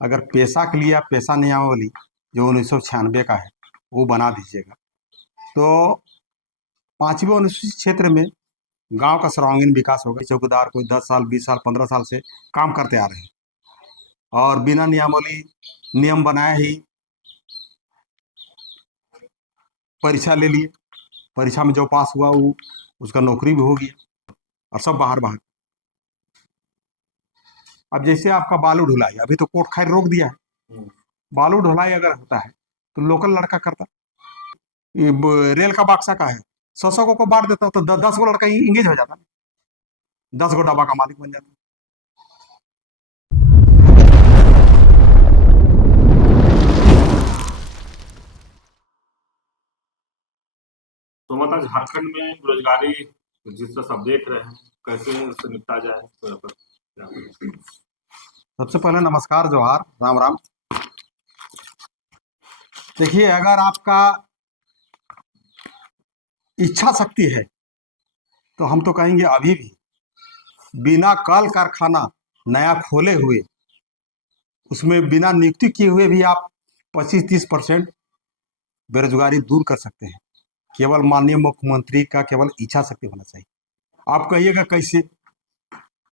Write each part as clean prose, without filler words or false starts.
अगर पेशा के लिए आप पेशा नियमावली जो 1996 का है वो बना दीजिएगा तो पांचवें अनुसूचित क्षेत्र में गांव का सर्वांगीण विकास होगा। चौकीदार कोई 10 साल 20 साल 15 साल से काम करते आ रहे हैं और बिना नियमावली नियम बनाए ही परीक्षा ले लिए, परीक्षा में जो पास हुआ वो उसका नौकरी भी हो गया और सब बाहर बाहर। अब जैसे आपका बालू ढुलाई, अभी तो कोर्ट खैर रोक दिया है, बालू ढुलाई अगर होता है तो लोकल लड़का करता, ये रेल का बक्सा का है, 100 को बांट देता तो 10 गो लड़का इंगेज हो जाता, 10 गो डब्बा का मालिक बन जाता। तो मतलब झारखंड में बेरोजगारी जिस तरह सब देख रहे हैं, कैसे उससे निपटा जाए? सबसे पहले नमस्कार, जोहार, राम राम। देखिए, अगर आपका इच्छा शक्ति है तो हम तो कहेंगे अभी भी बिना कल कारखाना नया खोले हुए उसमें बिना नियुक्ति किए हुए भी आप 25-30% बेरोजगारी दूर कर सकते हैं। केवल माननीय मुख्यमंत्री का केवल इच्छा शक्ति होना चाहिए। आप कहिएगा कैसे,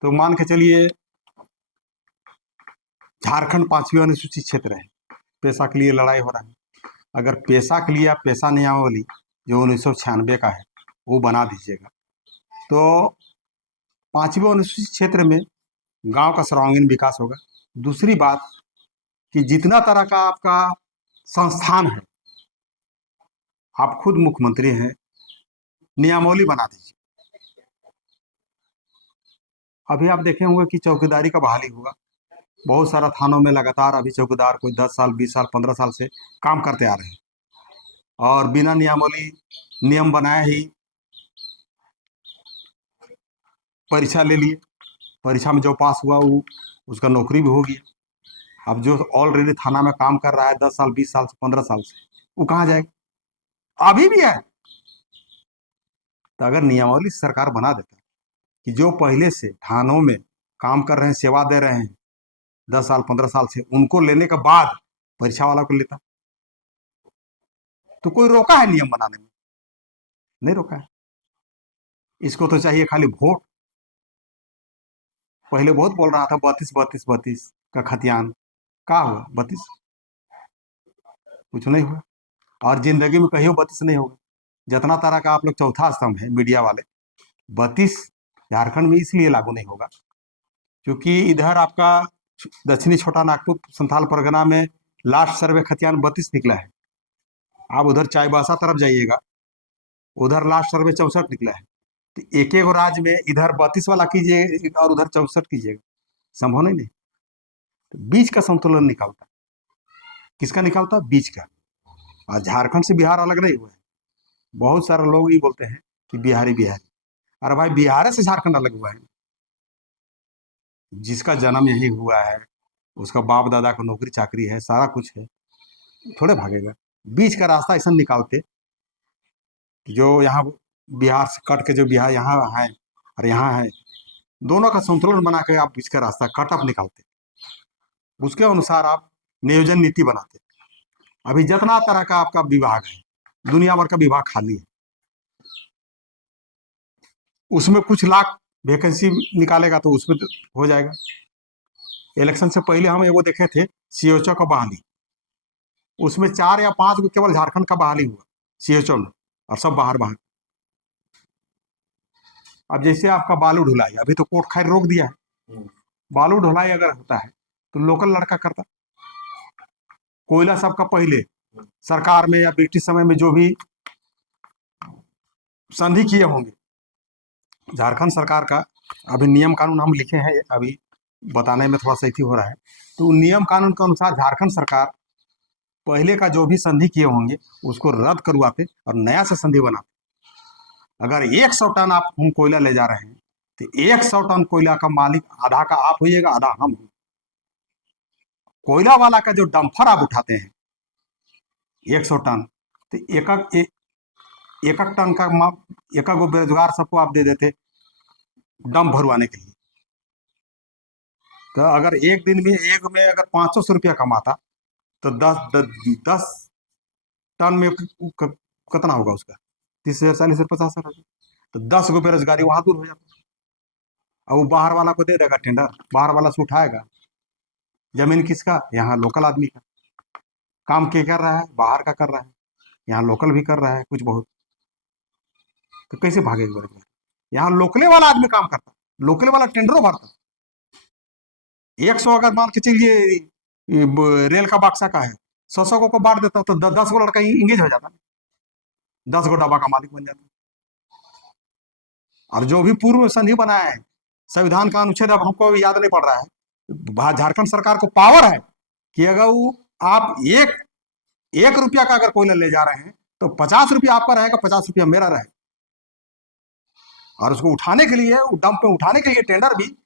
तो मान के चलिए झारखंड 5वीं अनुसूचित क्षेत्र है, पेशा के लिए लड़ाई हो रहा है। अगर पेशा के लिए आप पेशा नियमावली जो 1996 का है वो बना दीजिएगा तो 5वीं अनुसूचित क्षेत्र में गांव का सर्वांगीण विकास होगा। दूसरी बात कि जितना तरह का आपका संस्थान है, आप खुद मुख्यमंत्री हैं, नियमावली बना दीजिए। अभी आप देखे होंगे कि चौकीदारी का बहाली होगा, बहुत सारा थानों में लगातार अभी चौकीदार कोई 10 साल 20 साल 15 साल से काम करते आ रहे हैं और बिना नियमावली नियम बनाए ही परीक्षा ले लिए, परीक्षा में जो पास हुआ वो उसका नौकरी भी हो गया। अब जो ऑलरेडी थाना में काम कर रहा है 10 साल 20 साल से 15 साल से, वो कहाँ जाएगा? अभी भी है। तो अगर नियमावली सरकार बना देता कि जो पहले से थानों में काम कर रहे हैं, सेवा दे रहे हैं 10 साल 15 साल से, उनको लेने के बाद परीक्षा वाला को लेता, तो कोई रोका है नियम बनाने में? नहीं रोका है। इसको तो चाहिए खाली वोट। पहले बहुत बोल रहा था 32 का खतियान, का हुआ 32? कुछ नहीं हुआ और जिंदगी में कहियो 32 नहीं होगा। जितना तरह का आप लोग चौथा स्तंभ है मीडिया वाले, 32 झारखंड में इसलिए लागू नहीं होगा क्योंकि इधर आपका दक्षिणी छोटा नागपुर संथाल परगना में लास्ट सर्वे खतियान 32 निकला है। आप उधर चाईबासा तरफ जाइएगा, उधर लास्ट सर्वे 64 निकला है। तो एक एक राज्य में इधर 32 वाला कीजिए और उधर 64 कीजिएगा, संभव नहीं। तो बीच का संतुलन निकालता, किसका निकालता? बीच का। और झारखंड से बिहार अलग नहीं हुआ है। बहुत सारे लोग ये बोलते हैं कि बिहारी बिहारी, अरे भाई बिहार से झारखंड अलग हुआ है। जिसका जन्म यही हुआ है, उसका बाप दादा का नौकरी चाकरी है, सारा कुछ है, थोड़े भागेगा। बीच का रास्ता ऐसा निकालते कि जो यहाँ बिहार से कट के जो बिहार यहाँ है और यहाँ है, दोनों का संतुलन बना के आप बीच का रास्ता कट ऑफ निकालते, उसके अनुसार आप नियोजन नीति बनाते। अभी जितना तरह का आपका विभाग है, दुनिया भर का विभाग खाली है, उसमें कुछ लाख वैकेंसी निकालेगा तो उसमें तो हो जाएगा। इलेक्शन से पहले हम एगो देखे थे सीओचो का बहाली, उसमें 4 या 5 गो केवल झारखंड का बहाली हुआ सीओचो में और सब बाहर बाहर। अब जैसे आपका बालू ढुलाई, अभी तो कोर्ट खैर रोक दिया है, बालू ढुलाई अगर होता है तो लोकल लड़का करता। कोयला सबका पहले सरकार में या ब्रिटिश समय में जो भी संधि किए होंगे, झारखंड सरकार का अभी नियम कानून हम लिखे हैं, अभी बताने में थोड़ा सा हो रहा है। तो नियम कानून के अनुसार झारखंड सरकार पहले का जो भी संधि किए होंगे उसको रद्द करवाते और नया से संधि बनाते। अगर 100 टन आप हम कोयला ले जा रहे हैं तो 100 टन कोयला का मालिक आधा का आप होइएगा, आधा हम होंगे। कोयला वाला का जो डंफर आप उठाते हैं 100 टन, तो एक टन का एक गो बेरोजगार सबको आप दे देते डंप भरवाने के लिए। तो अगर एक दिन में अगर 500 रुपया कमाता तो 10 टन में कितना होगा उसका? 30,000, 40,000, 50,000। तो 10 गो बेरोजगारी वहां दूर हो जाता। अब वो बाहर वाला को दे देगा टेंडर, बाहर वाला से उठाएगा। जमीन किसका? यहाँ लोकल आदमी का। काम के कर रहा है? बाहर का कर रहा है, यहाँ लोकल भी कर रहा है कुछ बहुत। तो कैसे भागेगा बेरोजगार? यहाँ लोकले वाला आदमी काम करता, लोकले वाला टेंडरों भरता। 100 अगर मान के चलिए रेल का बक्सा का है, 100 को बांट देता तो 10 गो लड़का इंगेज हो जाता, 10 गो डब्बा का मालिक बन जाता। और जो भी पूर्व संधि बनाया है, संविधान का अनुच्छेद अब हमको याद नहीं पड़ रहा है, झारखंड सरकार को पावर है कि अगर वो आप एक रुपया का अगर कोयला ले जा रहे हैं तो 50 रुपया आपका रहेगा, 50 रुपया मेरा रहेगा। और उसको उठाने के लिए, डंप पे उठाने के लिए टेंडर भी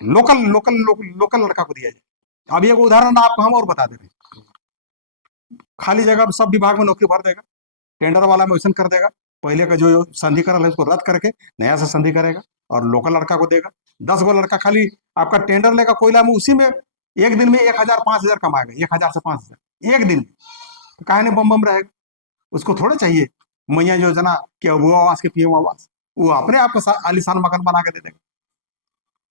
लोकल लड़का को दिया जाए। अब एक उदाहरण आपको हम और बता दे रहे हैं, खाली जगह सब विभाग में नौकरी भर देगा, टेंडर वाला में वैसन कर देगा, पहले का जो संधिकरण है उसको रद्द करके नया से संधि करेगा और लोकल लड़का को देगा। 10 गो लड़का खाली आपका टेंडर लेगा कोयला में, उसी में एक दिन में 1,000 5,000 कमाएगा, 1,000 से 5,000 एक दिन में। तो काहे ने बम रहेगा? उसको थोड़ा चाहिए मैया योजना कि वो आवास के पीएम आवास, वो अपने आप को आलिशान मकान बना के दे देगा।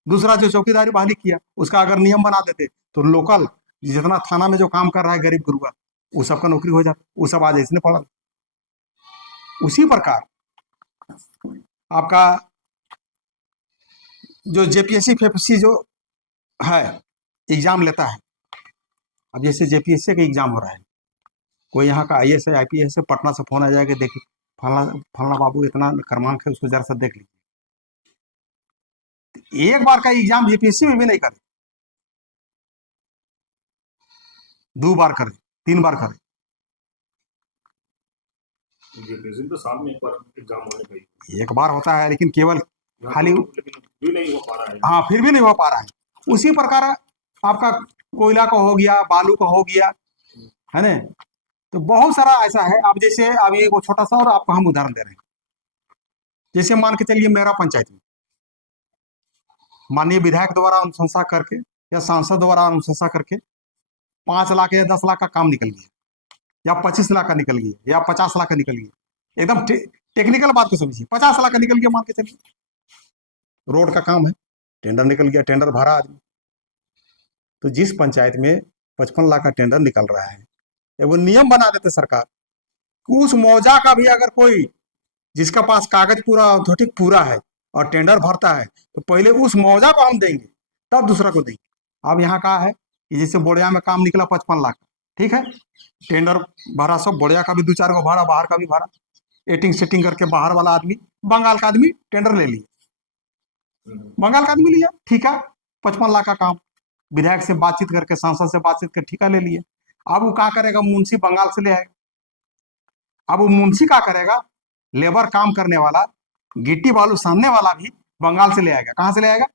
दूसरा जो चौकीदारी बहाली किया, उसका अगर नियम बना देते तो लोकल जितना थाना में जो काम कर रहा है गरीब गुरुआ, वो सबका नौकरी हो जाता, वो सब आज इसने पड़ा। उसी प्रकार आपका जो जेपीएससी फेपीएससी जो है एग्जाम लेता है, अब जैसे जेपीएससी का एग्जाम हो रहा है, कोई यहाँ का आईएएस है आईपीएस है, पटना से फोन आ जाएगा, देखिए फलना बाबू इतना क्रमांक है, उसको जरा सा देख लीजिए। एक बार का एग्जाम जेपीएससी में भी नहीं करे, 2 बार करे, 3 बार करे। तो साल में एक बार एग्जाम होने का एक बार होता है, लेकिन केवल खाली लेकिन भी नहीं हो पा रहा है। हाँ, फिर भी नहीं हो पा रहा है। उसी प्रकार आपका कोयला का हो गया, बालू का हो गया, है ना। तो बहुत सारा ऐसा है। अब जैसे अभी वो छोटा सा और आपको हम उदाहरण दे रहे हैं, जैसे मान के चलिए मेरा पंचायत में माननीय विधायक द्वारा अनुशंसा करके या सांसद द्वारा अनुशंसा करके 5 लाख या 10 लाख का काम निकल गया, या 25 लाख का निकल गया, या 50 लाख का निकल गया। एकदम टेक्निकल बात को समझिए, 50 लाख का निकल गया मान के चलिए, रोड का काम है, टेंडर निकल गया, टेंडर भरा आदमी। तो जिस पंचायत में 55 लाख का टेंडर निकल रहा है, वो नियम बना देते सरकार, उस मौजा का भी अगर कोई जिसका पास कागज पूरा अथॉरिटी पूरा है और टेंडर भरता है, तो पहले उस मौजा को हम देंगे, तब दूसरा को देंगे। अब यहाँ कहा है कि जैसे बोड़िया में काम निकला 55 लाख, ठीक है, टेंडर भरा, सब बोड़िया का भी 2-4 को भरा, बाहर का भी भरा, एटिंग सेटिंग करके बाहर वाला आदमी, बंगाल का आदमी टेंडर ले लिया, बंगाल का आदमी लिया, ठीक है, 55 लाख का काम, विधायक से बातचीत करके, सांसद से बातचीत करके ठीका ले लिया। अब वो क्या करेगा? मुंशी बंगाल से ले आएगा। अब वो मुंशी क्या करेगा? लेबर काम करने वाला, गिट्टी बालू सानने वाला भी बंगाल से ले आएगा। कहां से ले आएगा?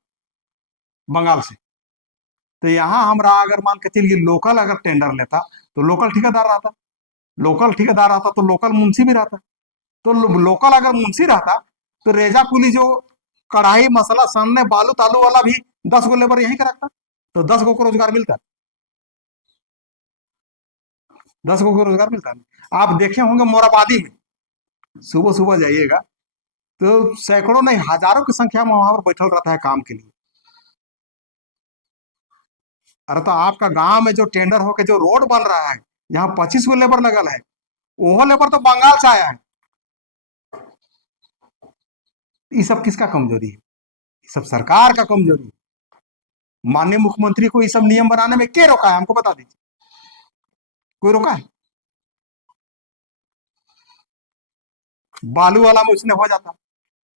बंगाल से। तो यहाँ हमरा अगर मान के चलिए लोकल अगर टेंडर लेता तो लोकल ठेकेदार रहता, लोकल ठेकेदार रहता तो लोकल मुंशी भी रहता। तो लोकल अगर मुंशी रहता तो रेजा पुली जो कढ़ाई मसाला सानने बालू तालू वाला भी 10 गो लेबर यहीं का रखता, तो 10 गो को रोजगार मिलता, 10 गो को रोजगार मिलता। आप देखे होंगे मोराबादी में, सुबह सुबह जाइएगा तो सैकड़ों नहीं हजारों की संख्या में वहां पर बैठल रहता है काम के लिए। अरे तो आपका गांव में जो टेंडर होके जो रोड बन रहा है, जहां 25 गो लेबर लगल है, वो लेबर तो बंगाल से आया है। ये सब किसका कमजोरी है? ये सब सरकार का कमजोरी है। माननीय मुख्यमंत्री को ये सब नियम बनाने में क्या रोका है? हमको बता दीजिए, कोई रोका है? बालू वाला में उसने हो जाता,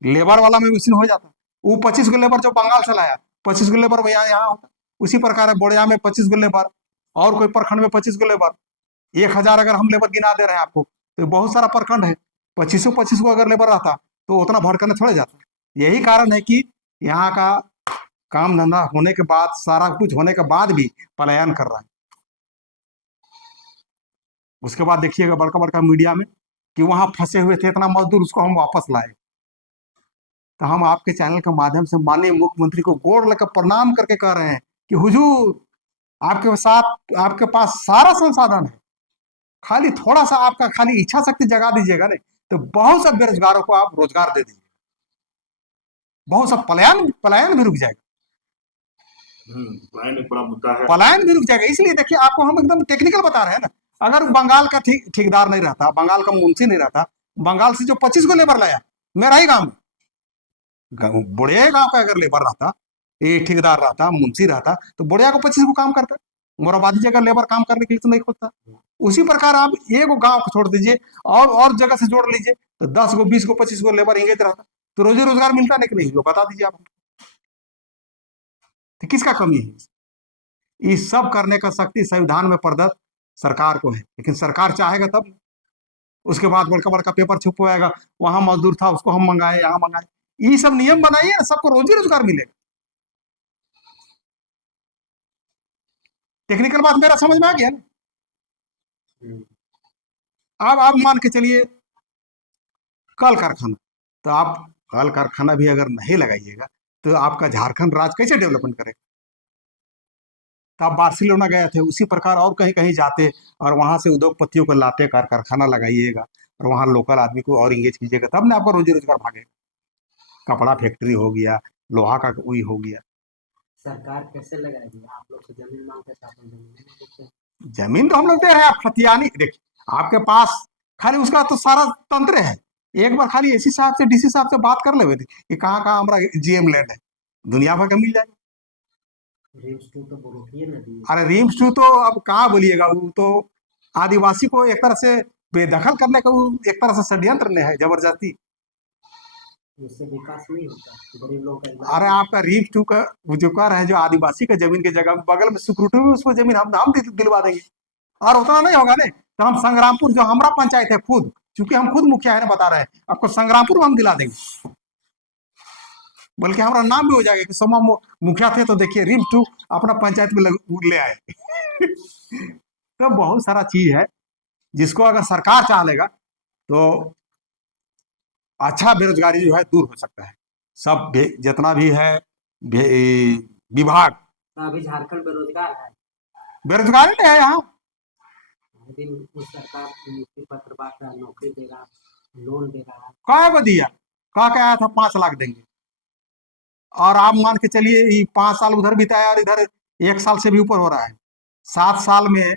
लेबर वाला में उसने हो जाता। वो 25 गो लेबर जो बंगाल से लाया, 25 गो लेबर भैया यहाँ होता। उसी प्रकार है बोड़िया में 25 गो लेबर, और कोई प्रखंड में 25 गो लेबर, 1,000 अगर हम लेबर गिना दे रहे हैं आपको, तो बहुत सारा प्रखंड है, 25 को अगर लेबर रहता तो उतना भड़कने थोड़े जाता। यही कारण है कि यहाँ का काम धंधा होने के बाद, सारा कुछ होने के बाद भी पलायन कर रहा है। उसके बाद देखिएगा बड़का बड़का मीडिया में कि वहां फंसे हुए थे इतना मजदूर, उसको हम वापस लाए। तो हम आपके चैनल के माध्यम से माननीय मुख्यमंत्री को गोड़ लगकर प्रणाम करके कह रहे हैं कि हुजूर, आपके साथ आपके पास सारा संसाधन है, खाली थोड़ा सा आपका खाली इच्छा शक्ति जगा दीजिएगा नहीं तो बहुत सा बेरोजगारों को आप रोजगार दे दीजिए, बहुत सा पलायन पलायन भी रुक जाएगा। पलायन एक बड़ा मुद्दा है। पलायन भी रुक जाएगा। इसलिए देखिए, आपको हम एकदम टेक्निकल बता रहे हैं ना। अगर बंगाल का ठेकेदार नहीं रहता, बंगाल का मुंशी नहीं रहता, बंगाल से जो 25 को लेबर लाया मेरा ही गांव में, बुढ़िया गांव का अगर लेबर रहता, ये ठेकेदार रहता, मुंशी रहता, तो बुढ़िया को 25 को काम करता। मोराबादी जगह लेबर काम करने के लिए तो नहीं खोजता। उसी प्रकार आप एक गांव को छोड़ दीजिए और जगह से जोड़ लीजिए तो 10 को 20 को 25 को लेबर इंगेज रहता, तो रोजी रोजगार मिलता नहीं कि नहीं, वो बता दीजिए आप। तो किसका कमी है? इस सब करने का शक्ति संविधान में प्रदत्त सरकार को है, लेकिन सरकार चाहेगा तब। उसके बाद बड़का बड़का पेपर छुपवाएगा, वहां मजदूर था उसको हम मंगाए, यहाँ मंगाए। ये सब नियम बनाइए ना, सबको रोजी रोजगार मिलेगा। टेक्निकल बात मेरा समझ में आ गया ना? अब आप मान के चलिए कल कारखाना, तो आप कल कारखाना भी अगर नहीं लगाइएगा तो आपका झारखंड राज्य कैसे डेवलपमेंट करेगा? तो आप बार्सिलोना गए थे, उसी प्रकार और कहीं कहीं जाते और वहां से उद्योगपतियों को लाते, कारखाना लगाइएगा और वहां लोकल आदमी को और इंगेज कीजिएगा, तब ना आपका रोजी रोजगार भागेगा। कपड़ा फैक्ट्री हो गया, लोहा का वही हो गया। सरकार कैसे लगाएगी? आप लोग से जमीन मांगते हैं, जमीन तो हम लोग दे रहे हैं, आप खतियानी देखिए, आपके पास खाली उसका तो सारा तंत्र है। एक बार खाली एसी साहब से, डीसी साहब से बात कर ले कि कहाँ कहाँ हमारा जीएम लैंड है, दुनिया भर का मिल जाएगा। अरे रिम्स टू तो अब कहाँ बोलिएगा, वो तो आदिवासी को एक तरह से बेदखल करने का वो एक तरह से षड्यंत्र ने है, जबरदस्ती। उससे विकास नहीं होता, गरीब लोगों का। अरे आपका रिम्स टू का वो जो कह रहे हैं, जो आदिवासी का जमीन के जगह बगल में सिक्योरिटी में उसको जमीन हम दिलवा देंगे, और उतना नहीं होगा नहीं तो हम संग्रामपुर, जो हमारा पंचायत है खुद, चूंकि हम खुद मुखिया है ना, बता रहे हैं आपको, संग्रामपुर में हम दिला देंगे, बल्कि हमारा नाम भी हो जाएगा कि सोमा मुखिया थे तो देखिए रिम्स टू अपना पंचायत में ले आए। तो बहुत सारा चीज है जिसको अगर सरकार चाह लेगा तो अच्छा बेरोजगारी जो है दूर हो सकता है। सब जितना भी है विभाग, अभी झारखंड बेरोजगार है, बेरोजगारी नहीं है यहाँ। सरकार नियुक्ति पत्र बांट रहा, नौकरी दे रहा, लोन दे रहा है। कहा को दिया, कहा के आया था 5 लाख देंगे, और आप मान के चलिए 5 साल उधर बिताया और इधर 1 साल से भी ऊपर हो रहा है। 7 साल में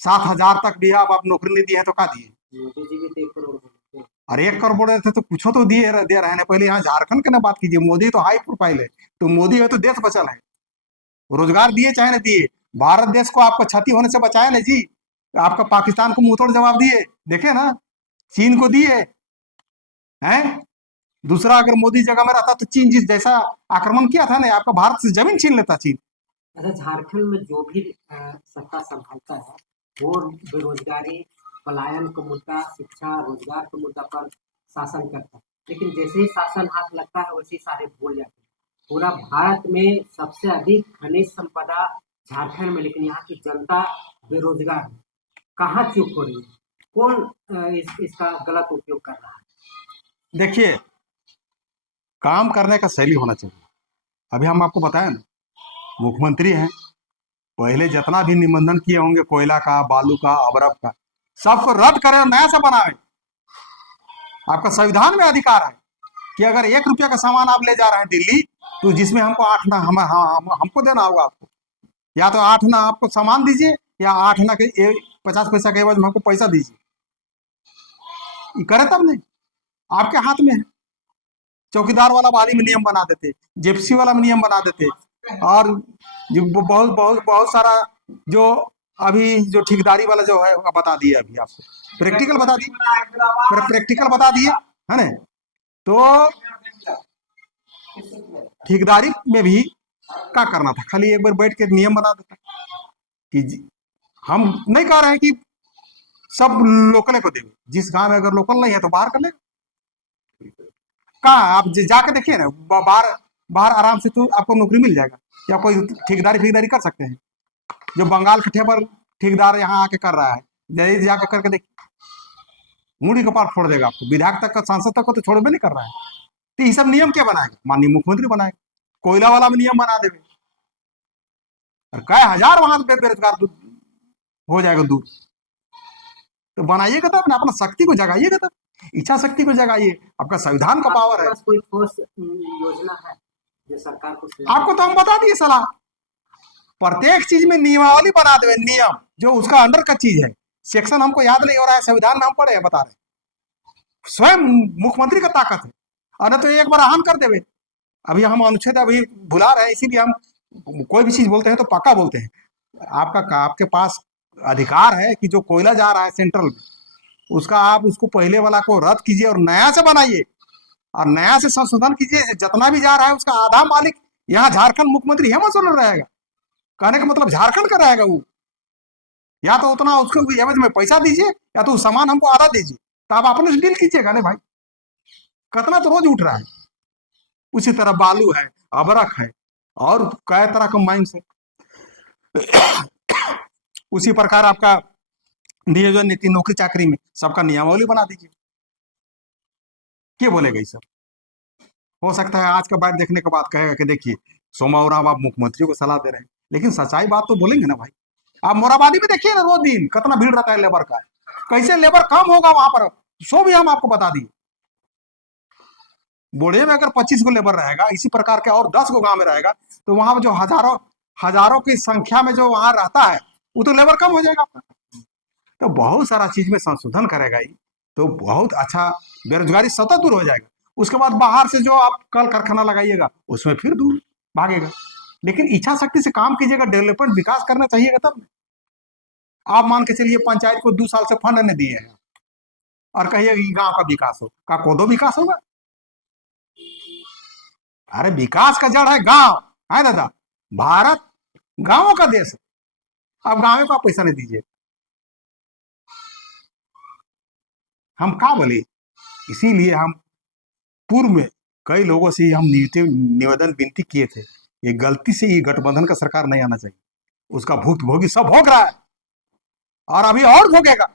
7,000 तक भी आप नौकरी नहीं दिए हैं तो क्या दिए? मोदी जी भी 1 करोड़ बोले थे। अरे 1 करोड़ बोल रहे थे तो कुछ तो दे रहे हैं। पहले यहाँ झारखंड की ना बात कीजिए, मोदी तो हाई प्रोफाइल है, तो मोदी है तो देश बचल है। रोजगार दिए चाहे ना दिए, भारत देश को आपको क्षति होने से बचाया ना जी। आपका पाकिस्तान को मुंह तोड़ जवाब दिए, देखे ना, चीन को दिए हैं। दूसरा अगर मोदी जगह में रहता तो चीन जिस जैसा आक्रमण किया था ना, आपका भारत से जमीन छीन लेता चीन। अच्छा, झारखंड में जो भी सत्ता संभालता है वो बेरोजगारी, पलायन का मुद्दा, शिक्षा, रोजगार के मुद्दा पर शासन करता है, लेकिन जैसे ही शासन हाथ लगता है वैसे ही सारे भूल जाते हैं। पूरा भारत में सबसे अधिक खनिज संपदा झारखंड में, लेकिन यहाँ की जनता बेरोजगार है। कहाँ चूक हो रही है? कौन इसका गलत उपयोग कर रहा है? देखिए, काम करने का शैली होना चाहिए। अभी हम आपको बताएं ना, मुख्यमंत्री हैं, पहले जितना भी निबंधन किए होंगे कोयला का, बालू का, अबरफ का, सबको रद्द करें और नया सा बनावे। आपका संविधान में अधिकार है कि अगर 1 रुपया का सामान आप ले जा रहे हैं दिल्ली, तो जिसमें हमको 8 ना हमको देना होगा आपको, या तो 8 ना आपको सामान दीजिए या 8 ना के 50 पैसा के एवज में हमको पैसा दीजिए। ये करे तब नहीं, आपके हाथ में है। चौकीदार वाला वाली में नियम बना देते, जेपसी वाला में नियम बना देते, और जो बहुत बहुत बहुत सारा जो अभी जो ठेकेदारी वाला जो है बता दिए, अभी आपको प्रैक्टिकल बता दिए, प्रैक्टिकल बता दिए है ना। तो ठेकेदारी में भी क्या करना था, खाली एक बार बैठ के नियम बना देता कि हम नहीं कह रहे हैं कि सब लोकल को देंगे, जिस गांव में अगर लोकल नहीं है तो बाहर कर ले। कहा आप जाके देखिए ना, बाहर आराम से तो आपको नौकरी मिल जाएगा, या कोई ठेकेदारी कर सकते हैं। जो बंगाल के ठेकेदार यहाँ आके कर रहा है, जल्दी जाकर करके देखिए, मुड़ी कपार फोड़ देगा आपको। विधायक तक का, सांसद तक को तो छोड़ भी नहीं कर रहा है। तो ये सब नियम क्या बनाएगा? माननीय मुख्यमंत्री बनाएगा। कोयला वाला में नियम बना देवे और कई हजार वहां पे बेरोजगार हो जाएगा दूर। तो बनाइएगा तब ना, अपना शक्ति को जगाइएगा, तब इच्छा शक्ति को जगाइए। आपका संविधान का पावर आपके है। पास कोई ठोस योजना है जो सरकार को आपको तो हम बता दिए सलाह, प्रत्येक चीज में नियमावली बना देवे, नियम जो उसका अंडर का चीज है। सेक्शन हमको याद नहीं हो रहा है, संविधान में हम पढ़े हैं, बता रहे स्वयं मुख्यमंत्री का ताकत है। और न तो एक बार आन कर देवे। अभी हम अनुच्छेद अभी भुला रहे हैं, इसीलिए हम कोई भी चीज बोलते हैं तो पक्का बोलते हैं। आपके पास अधिकार है कि जो कोयला जा रहा है सेंट्रल में, उसका आप उसको पहले वाला को रद्द कीजिए और नया से बनाइए और नया से संशोधन कीजिए। जितना भी जा रहा है उसका आधा मालिक यहाँ झारखंड मुख्यमंत्री हेमंत सोरेन रहेगा। कहने का मतलब झारखंड का रहेगा वो। या तो उतना उसको एवज में पैसा दीजिए या तो सामान हमको आधा दीजिए, तो आप अपने से डील कीजिएगा ना भाई। कितना तो रोज उठ रहा है। उसी तरह बालू है, अबरक है और कई तरह का माइंस है। उसी प्रकार आपका नियोजन नीति, नौकरी चाकरी में सबका नियमावली बना दीजिए। क्या बोलेगा ये सब? हो सकता है आज का बात देखने के बाद कहेगा कि देखिए सोमा उरांव आप मुख्यमंत्री को सलाह दे रहे हैं, लेकिन सच्चाई बात तो बोलेंगे ना भाई। आप मोराबादी में देखिए ना, रोज दिन कितना भीड़ रहता है लेबर का। कैसे लेबर कम होगा वहां पर, सो भी हम आपको बता दिए। बोड़े में अगर 25 गो लेबर रहेगा, इसी प्रकार के और 10 गो गांव में रहेगा, तो वहां जो हजारों की संख्या में जो वहां रहता है, वो तो लेबर कम हो जाएगा आपका। तो बहुत सारा चीज में संशोधन करेगा ये, तो बहुत अच्छा बेरोजगारी सतत दूर हो जाएगा। उसके बाद बाहर से जो आप कल कारखाना लगाइएगा उसमें फिर दूर भागेगा। लेकिन इच्छा शक्ति से काम कीजिएगा, डेवलपमेंट विकास करना चाहिएगा तब। आप मान के चलिए पंचायत को 2 साल से फंड नहीं दिए हैं और कहिए गांव का विकास हो, का कोदो विकास होगा? अरे विकास का जड़ है गांव, है दादा। भारत गांवों का देश है। अब गांव को आप पैसा नहीं दीजिए, हम क्या बोले? इसीलिए हम पूर्व में कई लोगों से हम निवेदन विनती किए थे, ये गलती से ये गठबंधन का सरकार नहीं आना चाहिए। उसका भुगतभोगी सब भोग रहा है और अभी और भोगेगा।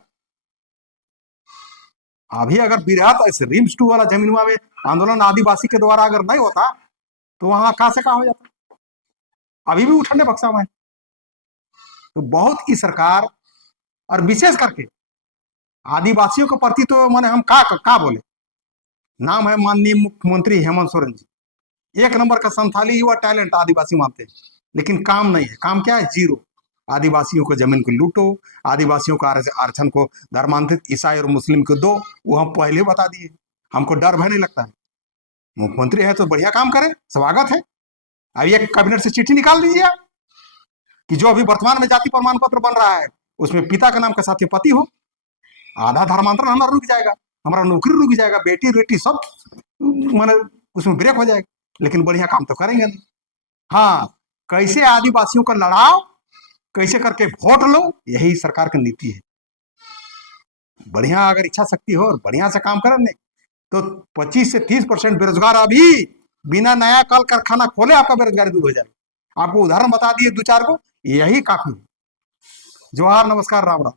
अभी अगर बिरहत रिम्स 2 वाला जमीनवा में आंदोलन आदिवासी के द्वारा अगर नहीं होता तो वहां कहां से कहां हो जाता। अभी भी उठने बक्सा में। तो बहुत ही सरकार और विशेष करके आदिवासियों के प्रति तो माने हम का बोले। नाम है माननीय मुख्यमंत्री हेमंत सोरेन जी, 1 नंबर का संथाली युवा टैलेंट आदिवासी मानते हैं, लेकिन काम नहीं है। काम क्या है? जीरो। आदिवासियों को जमीन को लूटो, आदिवासियों का आरक्षण को धर्मांतरित ईसाई और मुस्लिम को दो, वो हम पहले बता दिए। हमको डर भय नहीं लगता है। मुख्यमंत्री है तो बढ़िया काम करे, स्वागत है। अब ये कैबिनेट से चिट्ठी निकाल दीजिए आप कि जो अभी वर्तमान में जाति प्रमाण पत्र बन रहा है उसमें पिता के नाम के साथ पति हो। आधा धर्मांतरण हमारा रुक जाएगा, हमारा नौकरी रुक जाएगा, बेटी बेटी सब माने उसमें ब्रेक हो जाएगा। लेकिन बढ़िया काम तो करेंगे नहीं। हाँ, कैसे आदिवासियों का लड़ाओ, कैसे करके वोट लो, यही सरकार की नीति है। बढ़िया अगर इच्छा शक्ति हो और बढ़िया से काम करें तो 25 से 30% बेरोजगार अभी बिना नया कल कारखाना खोले आपका बेरोजगारी दूर हो जाएगा। आपको उदाहरण बता दिए 2-4 को, यही काफी है। जोहार, नमस्कार, राम राम।